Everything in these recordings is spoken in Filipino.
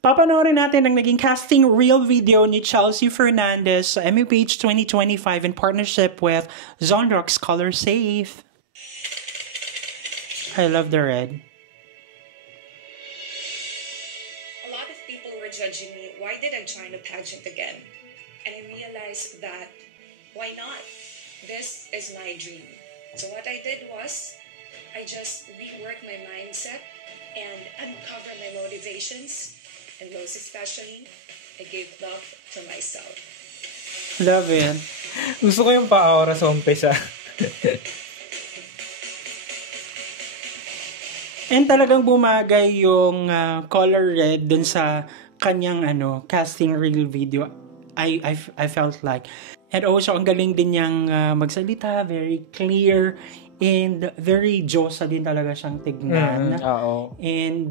Papanoorin natin ang naging casting reel video ni Chelsea Fernandez sa MUPH 2025 in partnership with Zonrock's Color Safe. I love the red. A lot of people were judging me. Why did I join a pageant again? And I realized that, why not? This is my dream. So what I did was, I just reworked my mindset and uncovered my motivations. And most especially, I gave love to myself. Love it. Gusto ko yung pa-aura sa umpisa. And talagang bumagay yung color red dun sa kanyang casting reel video. I felt like. And also, ang galing din niyang magsalita, very clear, and very Diyosa din talaga siyang tignan. And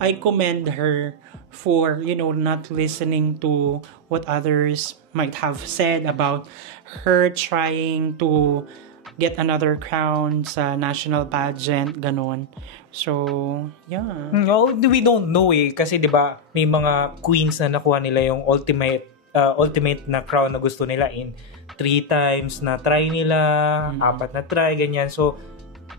I commend her for, not listening to what others might have said about her trying to get another crown sa national pageant, ganun. So, yeah. No, we don't know kasi 'di ba, may mga queens na nakuha nila yung ultimate na crown na gusto nila in 3 times na try nila, 4 na try, ganyan. So,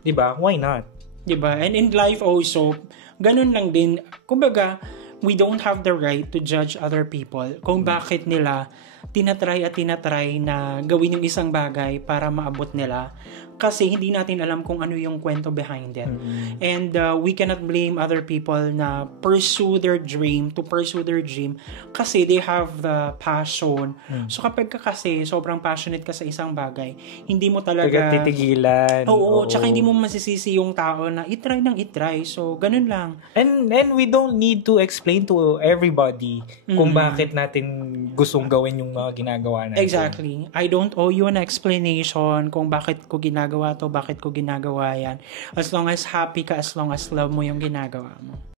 'di ba? Why not? 'Di ba? And in life also, ganun lang din. Kumbaga, we don't have the right to judge other people kung bakit nila tinatry na gawin yung isang bagay para maabot nila. Kasi hindi natin alam kung ano yung kwento behind it. And we cannot blame other people na pursue their dream kasi they have the passion. So kapag ka kasi sobrang passionate ka sa isang bagay, hindi mo talaga titigilan. Oo, tsaka hindi mo masisisi yung tao na itry. So ganun lang. And we don't need to explain to everybody kung bakit natin gustong gawin yung mga ginagawa natin. Exactly. I don't owe you an explanation kung bakit ko ginagawa to, bakit ko ginagawa yan. As long as happy ka, as long as love mo yung ginagawa mo.